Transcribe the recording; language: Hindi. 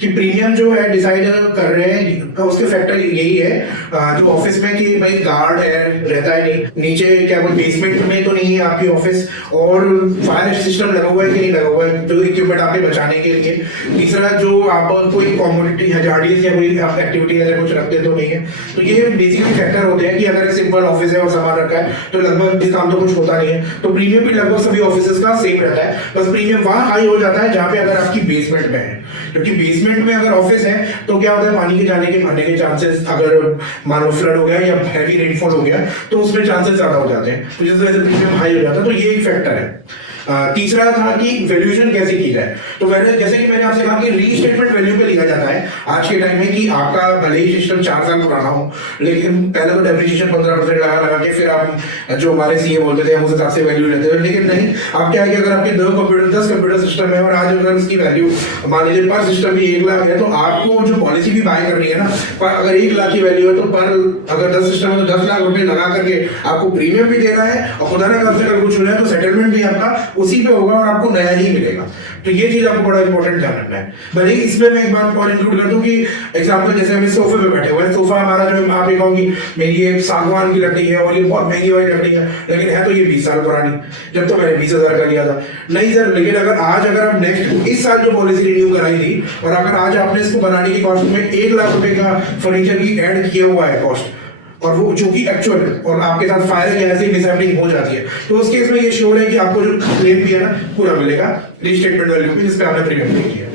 कि प्रीमियम जो है डिसाइड कर रहे हैं तो उसके फैक्टर यही है जो ऑफिस में कि भाई गार्ड है रहता है नहीं, नीचे क्या बोल बेसमेंट में तो नहीं है आपकी ऑफिस, और फायर सिस्टम लगा हुआ है कि नहीं लगा हुआ है जो इक्विपमेंट आपके बचाने के लिए। तीसरा जो आप कोई कॉमोडिटी हजार्डियस या कोई एक्टिविटी ऐसा कुछ रखते तो नहीं है। तो ये बेसिकली फैक्टर होते हैं कि अगर सिंपल ऑफिस है और सामान रखा है तो लगभग इस काम तो कुछ होता नहीं है। तो प्रीमियम भी लगभग सभी ऑफिस का सेम रहता है, बस प्रीमियम वहां हाई हो जाता है जहां पे अगर आपकी बेसमेंट में है, क्योंकि बेसमेंट में अगर ऑफिस है तो क्या होता है पानी के जाने के भरने के चांसेस, अगर मानो फ्लड हो गया या हैवी रेनफॉल हो गया तो उसमें चांसेस ज्यादा हो जाते हैं, तो जिस वजह से प्रीमियम हाई हो जाता है। तो ये एक फैक्टर है। तीसरा था कि वैल्यूएशन कैसे की जाए। तो जैसे कि मैंने आपसे कहा कि रीस्टेटमेंट वैल्यू पे लिया जाता है आज के टाइम में कि आपका भले ही सिस्टम 4 साल पुराना हो, लेकिन पहले तो डेप्रिसिएशन 15% लगा के फिर आप जो हमारे सीए बोलते थे हम उस हिसाब से वैल्यू लेते थे। लेकिन नहीं, आप क्या है कि अगर आपके 10 कंप्यूटर सिस्टम है और आज अगर उसकी वैल्यू मान लीजिए पर सिस्टम भी 1 लाख है, तो आपको जो पॉलिसी भी बाय करनी है ना, पर अगर 1 लाख की वैल्यू है तो पर अगर 10 सिस्टम है तो 10 लाख रुपए लगा करके आपको प्रीमियम भी देना है, और खुदा ना करके अगर कुछ हो जाए तो सेटलमेंट भी आपका उसी पे होगा और आपको नया ही मिलेगा। तो ये चीज आपको बड़ा इंपॉर्टेंट ध्यान रखना है। भले ही इसमें मैं एक बात और इंक्लूड कर दूं कि एग्जांपल जैसे हम इस सोफे पे बैठे हुए हैं, सोफा हमारा जो आप ये कहोगे मेरी ये सागवान की लकड़ी है और ये बहुत महंगी वाली लकड़ी है, लेकिन है तो ये 20 साल पुरानी, जब तो मैंने 20,000 का लिया था। नहीं सर, लेकिन अगर आप नेक्स्ट इस साल जो पॉलिसी रिन्यू कराई थी और अगर आज आपने इसको बनाने की कॉस्ट में 1 लाख रुपए का फर्नीचर की ऐड किया हुआ है कॉस्ट, और वो जो कि एक्चुअल है और आपके साथ फायर या ऐसी डिसैम्बलिंग हो जाती है, तो उस केस में ये श्योर है कि आपको जो क्लेम भी है ना पूरा मिलेगा रीस्टेटमेंट वैल्यू पे जिस पे आपने प्रीमियम पे किया।